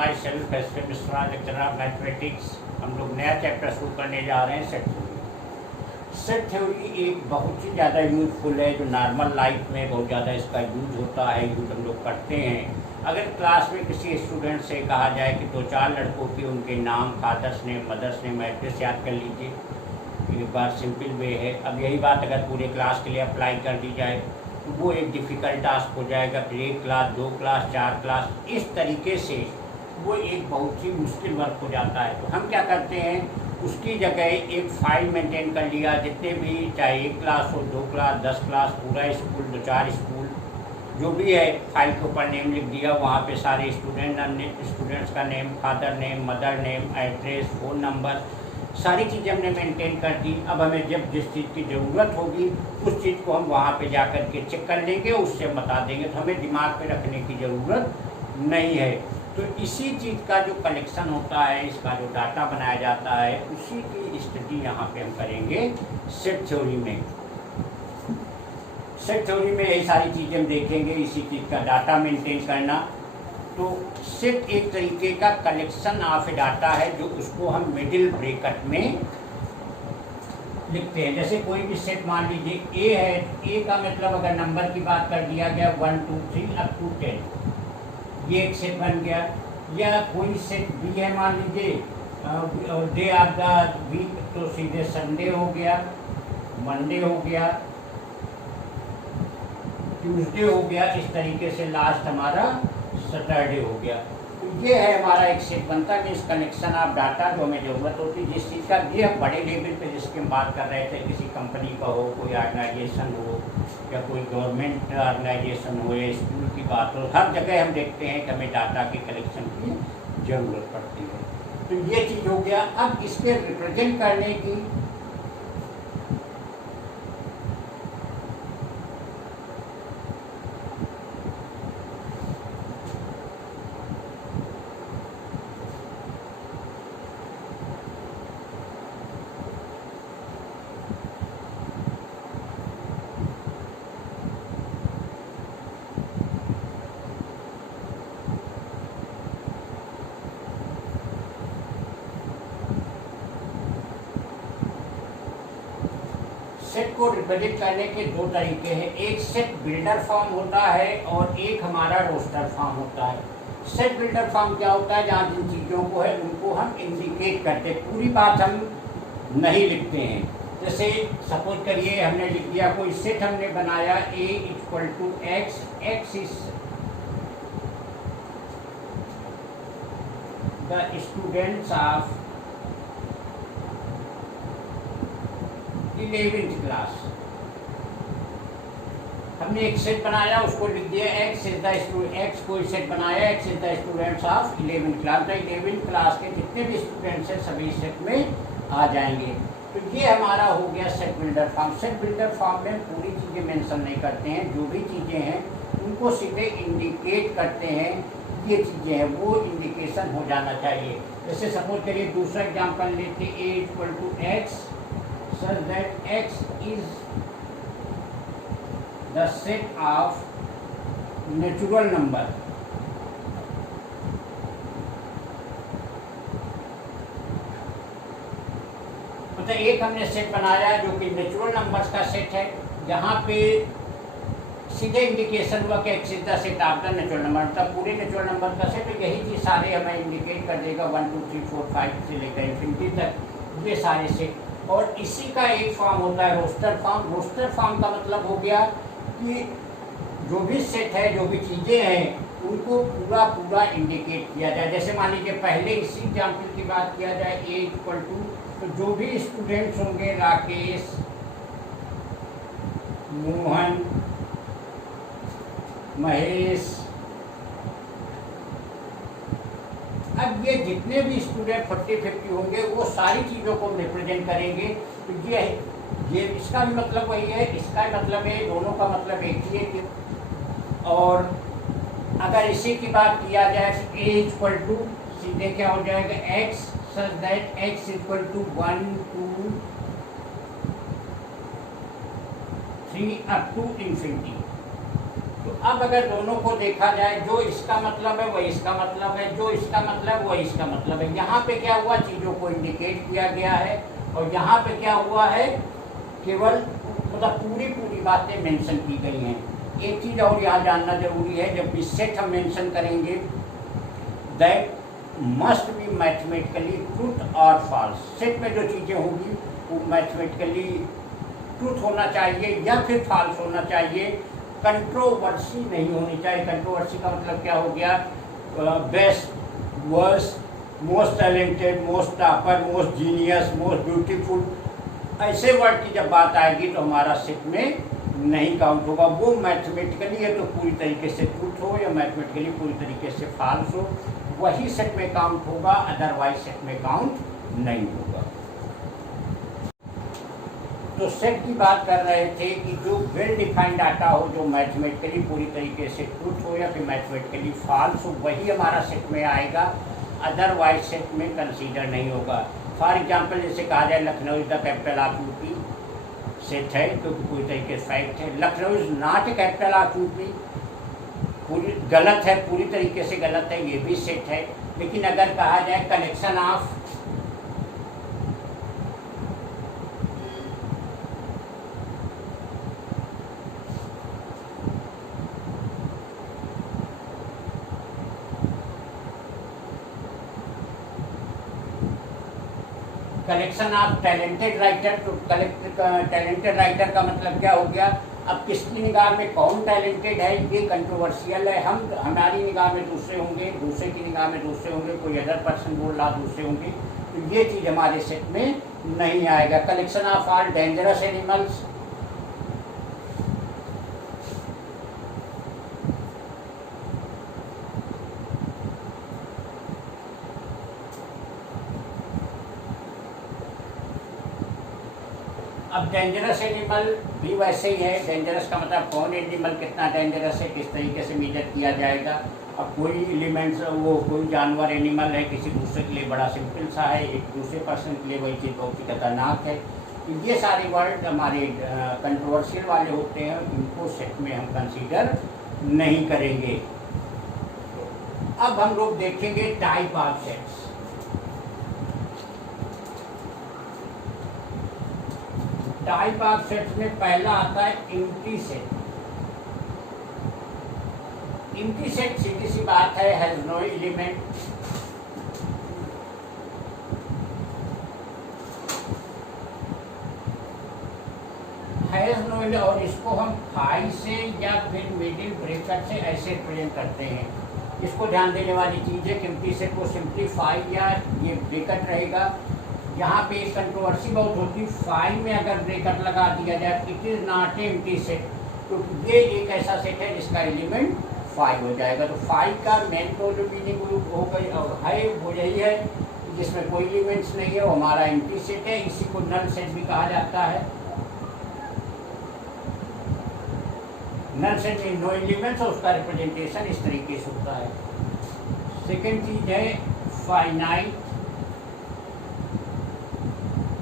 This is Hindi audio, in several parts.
माई सेल्फ एस के मिश्रा, लेक्चरर ऑफ मैथमेटिक्स। हम लोग नया चैप्टर शुरू करने जा रहे हैं, सेट थ्योरी। सेट थ्योरी एक बहुत ही ज़्यादा यूजफुल है, जो नॉर्मल लाइफ में बहुत ज़्यादा इसका यूज होता है, यूज हम लोग करते हैं। अगर क्लास में किसी स्टूडेंट से कहा जाए कि 2-4 लड़कों के उनके नाम, father's name, mother's name, address याद कर लीजिए, एक बार सिंपल वे है। अब यही बात अगर पूरे क्लास के लिए अप्लाई कर दी जाए तो वो एक डिफ़िकल्ट टास्क हो जाएगा। फिर 1 क्लास, 2 क्लास, 4 क्लास, इस तरीके से वो एक बहुत ही मुश्किल वर्क हो जाता है। तो हम क्या करते हैं, उसकी जगह एक फ़ाइल मेंटेन कर लिया, जितने भी, चाहे 1 क्लास हो, 2 क्लास, 10 क्लास, पूरा स्कूल, 2-4 स्कूल, जो भी है, फाइल के ऊपर नेम लिख दिया। वहाँ पे सारे स्टूडेंट्स का name, father name, mother name, address, phone number, सारी चीज़ें हमने मेंटेन कर दी। अब हमें जब जिस चीज़ की ज़रूरत होगी उस चीज़ को हम वहाँ पे जा कर के चेक कर लेंगे, उससे बता देंगे, तो हमें दिमाग पे रखने की ज़रूरत नहीं है। तो इसी चीज़ का जो कलेक्शन होता है, इसका जो डाटा बनाया जाता है, उसी की स्टडी यहाँ पे हम करेंगे सेट थ्योरी में। सेट थ्योरी में यही सारी चीज़ें हम देखेंगे, इसी चीज़ का डाटा मेंटेन करना। तो सेट एक तरीके का कलेक्शन ऑफ डाटा है, जो उसको हम मिडिल ब्रैकेट में लिखते हैं। जैसे कोई भी सेट मान लीजिए ए है, ए का मतलब अगर नंबर की बात कर दिया गया 1, 2, 3 अप टू 10, ये एक सेट बन गया। या कोई सेट बी है, मान लीजिए डे ऑफ द वीक, तो सीधे संडे हो गया, मंडे हो गया, ट्यूसडे हो गया, इस तरीके से लास्ट हमारा सैटरडे हो गया। तो ये है हमारा एक सेट बनता है, इस कनेक्शन ऑफ डाटा जो हमें ज़रूरत होती है, जिस चीज़ का, ये बड़े लेवल पे जिसकी हम बात कर रहे थे, किसी कंपनी का हो, कोई ऑर्गेनाइजेशन हो, या कोई गवर्नमेंट ऑर्गेनाइजेशन हो, या स्कूल की बात हो, हर जगह हम देखते हैं कि हमें डाटा के कलेक्शन की ज़रूरत पड़ती है। तो ये चीज़ हो गया। अब इसके रिप्रेजेंट करने की सेट को रिप्रेजेंट करने के 2 तरीके हैं। एक सेट बिल्डर फॉर्म होता है और एक हमारा रोस्टर फॉर्म होता है। सेट बिल्डर फॉर्म क्या होता है, जहाँ जिन चीज़ों को है उनको हम इंडिकेट करते हैं, पूरी बात हम नहीं लिखते हैं। जैसे सपोज करिए हमने लिख दिया, कोई सेट हमने बनाया A = X, X is the students of 11th class. हमने एक सेट बनाया, उसको लिख दिया X कोई सेट बनाया, X is the students of 11th class. तो 11th क्लास के जितने भी स्टूडेंट्स हैं सभी सेट में आ जाएंगे। तो ये हमारा हो गया set builder form. Set builder form में पूरी चीज़ें मेंशन नहीं करते हैं, जो भी चीज़ें हैं उनको सीधे इंडिकेट करते हैं। ये चीज़ें हैं वो इंडिकेशन हो जाना चाहिए। जैसे सपोज करिए दूसरा एग्जाम्पल लेते, A = X such that X is the set of natural number। मतलब एक हमने सेट बनाया जो कि नेचुरल नंबर्स का सेट है, जहाँ पे सीधे इंडिकेशन हुआ कि X is the set of the natural number, मतलब पूरे नेचुरल नंबर का सेट। तो यही चीज़ सारे हमें इंडिकेट कर देगा 1, 2, 3, 4, 5 से लेकर इन्फिनिटी तक, ये सारे सेट। और इसी का एक फॉर्म होता है रोस्टर फॉर्म। रोस्टर फॉर्म का मतलब हो गया कि जो भी सेट है, जो भी चीज़ें हैं, उनको पूरा पूरा इंडिकेट किया जाए। जैसे मान लीजिए पहले इसी एग्जाम्पल की बात किया जाए, A = तो जो भी स्टूडेंट्स होंगे, राकेश, मोहन, महेश, अब ये जितने भी स्टूडेंट 40-50 होंगे वो सारी चीज़ों को रिप्रेजेंट करेंगे। तो ये इसका भी मतलब वही है, इसका भी मतलब है, दोनों का मतलब एक ही है। और अगर इसी की बात किया जाए तो A = सीधे क्या हो जाएगा, X such that X = 1, 2, 3 up to infinity। तो तो अब अगर दोनों को देखा जाए, जो इसका मतलब है वही इसका मतलब है, जो इसका मतलब वही इसका मतलब है। यहाँ पे क्या हुआ, चीज़ों को इंडिकेट किया गया है, और यहाँ पे क्या हुआ है, केवल मतलब पूरी बातें मेंशन की गई हैं। एक चीज़ और यहाँ जानना जरूरी है, जब भी सेट हम मेंशन करेंगे, that must be mathematically truth और फॉल्स। सेट में जो चीज़ें होंगी वो मैथमेटिकली ट्रूथ होना चाहिए या फिर फॉल्स होना चाहिए, कंट्रोवर्सी नहीं होनी चाहिए। कंट्रोवर्सी का मतलब क्या हो गया, best, worst, most talented, most topper, most genius, most beautiful, ऐसे वर्ड की जब बात आएगी तो हमारा सेट में नहीं काउंट होगा। वो मैथमेटिकली है तो पूरी तरीके से ट्रूथ हो, या मैथमेटिकली पूरी तरीके से फॉल्स हो, वही सेट में काउंट होगा, अदरवाइज सेट में काउंट नहीं होगा। तो सेट की बात कर रहे थे कि जो वेल डिफाइंड डाटा हो, जो मैथमेटिकली पूरी तरीके से ट्रूथ हो या फिर मैथमेटिकली फॉल्स हो, वही हमारा सेट में आएगा, अदरवाइज सेट में कंसीडर नहीं होगा। फॉर एग्जांपल जैसे कहा जाए Lucknow is the capital of UP, set है क्योंकि पूरी तरीके से फैक्ट है। Lucknow is not A capital of UP, पूरी गलत है, पूरी तरीके से गलत है, ये भी सेट है। लेकिन अगर कहा जाए collection of collection of talented writer, तो टैलेंटेड राइटर का मतलब क्या हो गया, अब किसकी निगाह में कौन टैलेंटेड है, ये कंट्रोवर्शियल है। हमारी निगाह में दूसरे होंगे, दूसरे की निगाह में दूसरे होंगे, कोई अदर पर्सन बोल रहा दूसरे होंगे, तो ये चीज़ हमारे सेट में नहीं आएगा। Collection of all dangerous animals, अब डेंजरस एनिमल भी वैसे ही है। डेंजरस का मतलब कौन एनिमल कितना डेंजरस है, किस तरीके से मेजर किया जाएगा। अब कोई एलिमेंट्स, वो कोई जानवर एनिमल है, किसी दूसरे के लिए बड़ा सिंपल सा है, एक दूसरे पर्सन के लिए वही चीज़ बहुत ही खतरनाक है। तो ये सारे वर्ड हमारे कंट्रोवर्शियल वाले होते हैं, इनको सेट में हम कंसीडर नहीं करेंगे। अब हम लोग देखेंगे type of sets. Type of sets में पहला आता है एम्प्टी सेट। एम्प्टी सेट सीधी सी बात है, has no element, has no, और इसको हम फाई से या फिर मिडिल ब्रेकेट से ऐसे प्रेजेंट करते हैं। इसको ध्यान देने वाली चीज़ है कि एम्प्टी सेट को सिंप्लीफाई या ये ब्रेकेट रहेगा। यहाँ पे कंट्रोवर्सी बहुत होती है, फाई में अगर ब्रेकेट लगा दिया जाए it is not a empty set, तो ये एक ऐसा सेट है जिसका एलिमेंट फाइव हो जाएगा। तो फाइव का मेन तो जो मीनिंग हो गई है वो यही है जिसमें कोई एलिमेंट्स नहीं है, वो हमारा एम्प्टी सेट है। इसी को नल सेट भी कहा जाता है। नल सेट में नो एलिमेंट्स, और उसका रिप्रेजेंटेशन इस तरीके से होता है। सेकेंड चीज है finite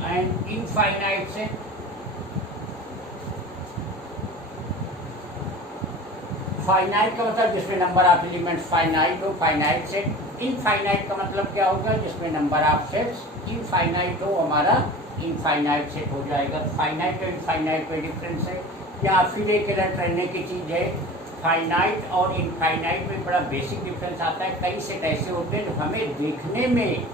and infinite set. Finite का मतलब जिसमें नंबर ऑफ एलिमेंट्स फाइनाइट हो, फाइनाइट सेट। इनफाइनाइट का मतलब क्या होगा, जिसमें नंबर ऑफ सेट्स इनफाइनाइट हो, हमारा इनफाइनाइट सेट हो जाएगा। फाइनाइट और इनफाइनाइट में डिफरेंस है, या फिर एक अलर्ट रहने की चीज़ है। फाइनाइट और इनफाइनाइट में बड़ा बेसिक डिफरेंस आता है। कई सेट ऐसे होते हैं जो हमें देखने में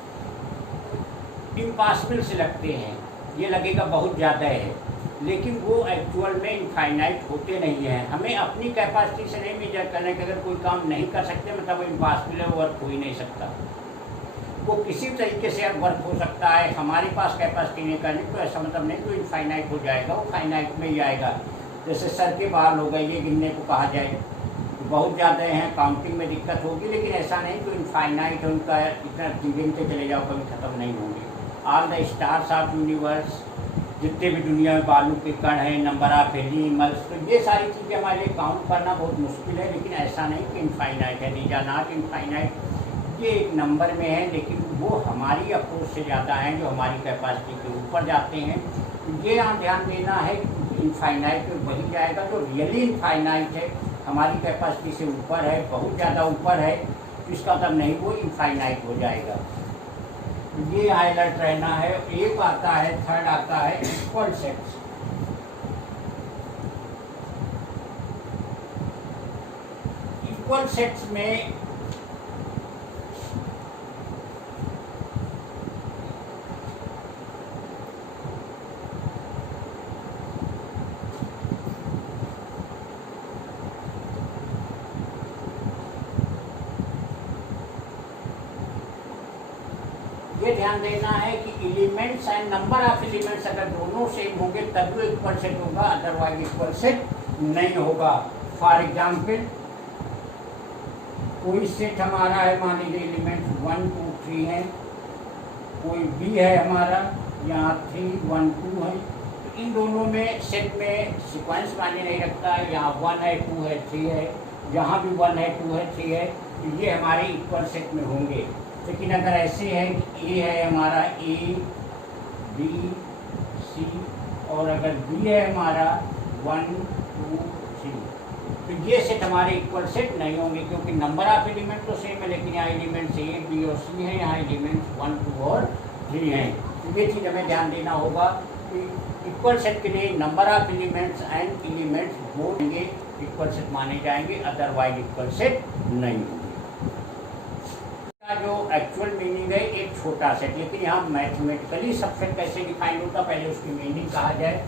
इम्पॉसिबल से लगते हैं, ये लगेगा बहुत ज़्यादा है, लेकिन वो एक्चुअल में इनफाइनाइट होते नहीं हैं। हमें अपनी कैपेसिटी से नहीं मेजर करने के, अगर कोई काम नहीं कर सकते मतलब वो इम्पॉसिबल है, वो वर्क हो ही नहीं सकता। वो किसी तरीके से वर्क हो सकता है, हमारे पास कैपेसिटी नहीं करने, तो ऐसा मतलब नहीं तो इनफाइनाइट हो जाएगा, वो फाइनाइट में ही आएगा। जैसे सर के बाल हो गए, ये गिनने को कहा जाए तो बहुत ज़्यादा हैं, काउंटिंग में दिक्कत होगी, लेकिन ऐसा नहीं तो इनफाइनाइट उनका इतना गिनते चले जाओ कभी ख़त्म नहीं होंगे। All the stars of universe, जितने भी दुनिया में बालू के कण हैं, नंबर ऑफ एनिमल्स, तो ये सारी चीज़ें हमारे लिए काउंट करना बहुत मुश्किल है। लेकिन ऐसा नहीं कि इनफाइनाइट है, दीज आर नॉट इनफाइनाइट, ये एक नंबर में है, लेकिन वो हमारी अप्रोच से ज़्यादा हैं, जो हमारी कैपेसिटी के ऊपर जाते हैं। ये यहाँ ध्यान देना है, इनफाइनाइट में वही जाएगा जो रियली इनफाइनाइट है, हमारी कैपेसिटी से ऊपर है, बहुत ज़्यादा ऊपर है, तो इसका मतलब नहीं, वो इनफाइनाइट हो जाएगा। ये हाईलाइट रहना है। एक आता है, थर्ड आता है इक्वल सेट्स। इक्वल सेट्स में ये ध्यान देना है कि elements and number of elements अगर दोनों सेम होंगे तब वो इक्वल सेट होगा, अदरवाइज इक्वल सेट नहीं होगा। फॉर एग्जाम्पल, कोई सेट हमारा है, मान लीजिए एलिमेंट्स 1 2 3 है, कोई बी है हमारा, यहाँ 3 1 2 है, तो इन दोनों में सेट में सीक्वेंस मायने नहीं रखता है। यहाँ 1 है 2 है 3 है, यहाँ भी 1 है 2 है 3 है, तो ये हमारे इक्वल सेट में होंगे। लेकिन अगर ऐसे है कि ए है हमारा, ए बी सी, और अगर बी है हमारा 1 2 3, तो ये सेट हमारे इक्वल सेट नहीं होंगे, क्योंकि नंबर ऑफ एलिमेंट तो सेम है, लेकिन यहाँ एलिमेंट्स ए बी और सी हैं, यहाँ एलिमेंट्स 1 2 और 3 हैं। तो ये चीज़ हमें ध्यान देना होगा कि इक्वल सेट के लिए number of elements and elements वो होंगे, इक्वल सेट माने जाएंगे, अदरवाइज इक्वल सेट नहीं होंगे। जो एक्चुअल मीनिंग है एक छोटा सेट, लेकिन यहाँ मैथमेटिकली सबसेट कैसे डिफाइन होता, पहले उसकी मीनिंग कहा जाए।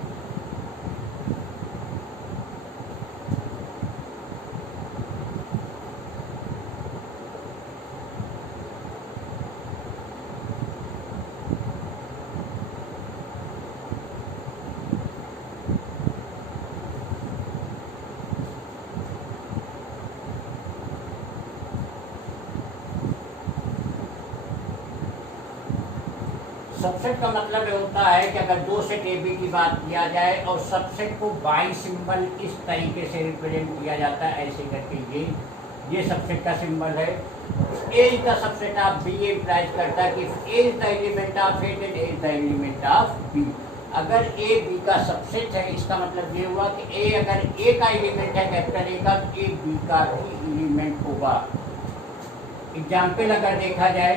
सबसेट का मतलब ये होता है कि अगर दो सेट ए बी की बात किया जाए और सबसेट को बाई सिंबल इस तरीके से रिप्रेजेंट किया जाता है, ऐसे करके ये सबसेट का सिंबल है। A is the subset of B implies करता है कि A is the element of A and A is the element of B. अगर ए बी का सबसेट है, इसका मतलब ये हुआ कि ए अगर ए का एलिमेंट है कैपिटल ए का, तो ए बी का भी एलिमेंट होगा। एग्जाम्पल अगर देखा जाए,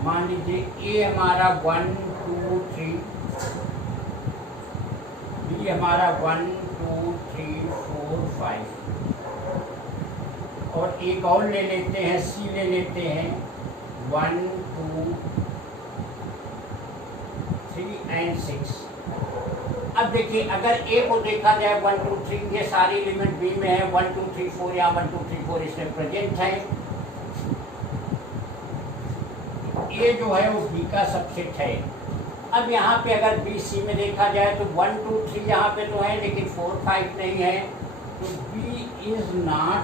मान लीजिए ए हमारा 1 2 3, बी हमारा 1 2 3 4 5, और एक और ले लेते हैं, सी ले लेते हैं 1 2 3 एंड 6। अब देखिए, अगर ए को देखा जाए 1 2 3, ये सारे एलिमेंट बी में है, 1 2 3 4 या 1 2 3 4 इसमें प्रेजेंट है। ए जो है वो बी का सबसेट है। अब यहाँ पे अगर बी सी में देखा जाए तो 1 2 3 यहाँ पे तो है, लेकिन 4 5 नहीं है, तो B is not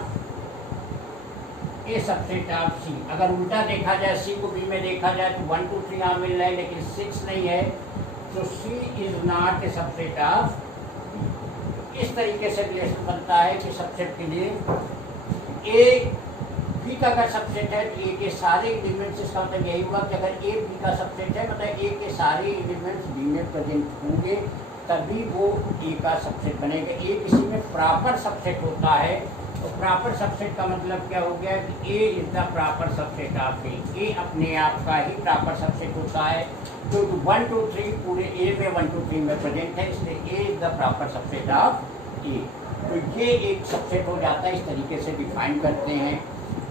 a subset of C. अगर उल्टा देखा जाए, सी को बी में देखा जाए तो 1 2 3 यहाँ मिल रहा है, लेकिन 6 नहीं है, तो C is not a subset of B. इस तरीके से रिलेशन बनता है कि सबसेट के लिए ए बी का अगर सबसेट है तो ए के सारे एलिमेंट्स, इसका मतलब यही हुआ कि अगर ए बी का सबसेट है, मतलब ए के सारे एलिमेंट्स बी में प्रेजेंट होंगे, तभी वो ए का सबसेट बनेगा। ए किसी में प्रॉपर सबसेट होता है, तो प्रॉपर सबसेट का मतलब क्या हो गया कि A is the proper subset of A. A अपने आप का ही प्रॉपर सबसेट होता है, तो 1 2 3 पूरे ए में 1 2 3 में प्रेजेंट है, इसलिए A is the proper subset of A. तो ये एक सबसेट हो जाता है, इस तरीके से डिफाइन करते हैं।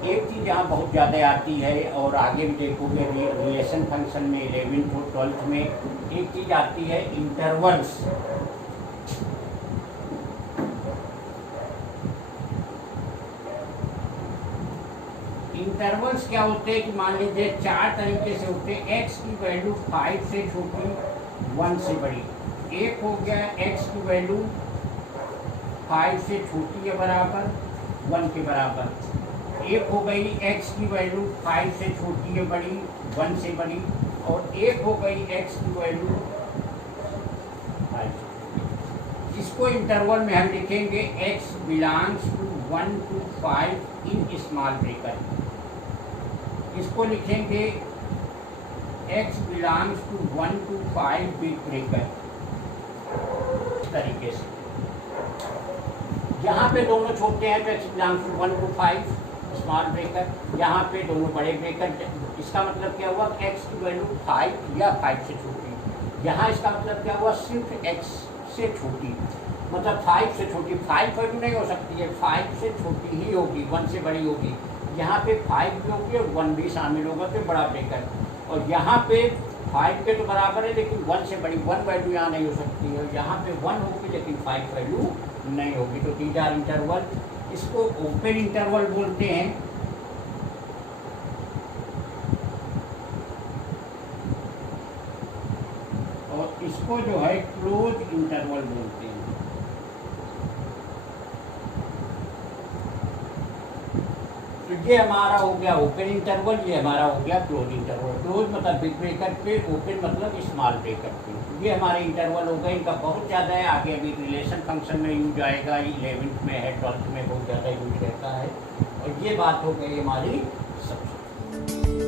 एक चीज़ यहाँ बहुत ज़्यादा आती है और आगे भी देखोगे रिलेशन फंक्शन में 11th और 12th में, एक चीज़ आती है इंटरवल्स। इंटरवल्स क्या होते हैं कि मान लीजिए 4 तरीके से होते हैं। एक्स की वैल्यू 5 से छोटी, 1 से बड़ी। एक हो गया एक्स की वैल्यू 5 से छोटी या बराबर 1 के बराबर। एक हो गई x की वैल्यू 5 से छोटी है बड़ी 1 से बड़ी, और एक हो गई x की वैल्यू 5। इसको इंटरवल में हम लिखेंगे x बिलोंग्स टू 1 to 5 इन स्मॉल ब्रैकेट। इसको लिखेंगे x belongs to 1 to 5 big bracket. इस तरीके से यहाँ पे दोनों छोटे हैं तो एग्जाम्पल 1 to 5 स्मॉल ब्रेकर, यहाँ पे दोनों बड़े ब्रेकर। इसका मतलब क्या हुआ, x की वैल्यू 5 या 5 से छोटी। यहाँ इसका मतलब क्या हुआ, सिर्फ x से छोटी, मतलब 5 से छोटी। 5 वैल्यू नहीं हो सकती है, 5 से छोटी ही होगी, 1 से बड़ी होगी। यहाँ पे 5 भी होगी और 1 भी शामिल होगा तो बड़ा ब्रेकर। और यहाँ पे 5 के तो बराबर है लेकिन 1 से बड़ी 1 वैल्यू यहाँ नहीं हो सकती है। यहाँ पे 1 होगी लेकिन 5 वैल्यू नहीं होगी। तो दीज आर इंटरवल। इसको ओपन इंटरवल बोलते हैं। और इसको जो है क्लोज इंटरवल बोलते हैं। तो ये हमारा हो गया ओपन इंटरवल, ये हमारा हो गया क्लोज इंटरवल। क्लोज मतलब बिग ब्रेकर पे, ओपन मतलब स्मॉल ब्रेकर पे। ये हमारे इंटरवल हो गए। इनका बहुत ज़्यादा है, आगे अभी रिलेशन फंक्शन में यूज आएगा, 11th में है, 12th में बहुत ज़्यादा यूज रहता है। और ये बात हो गई हमारी सबसे।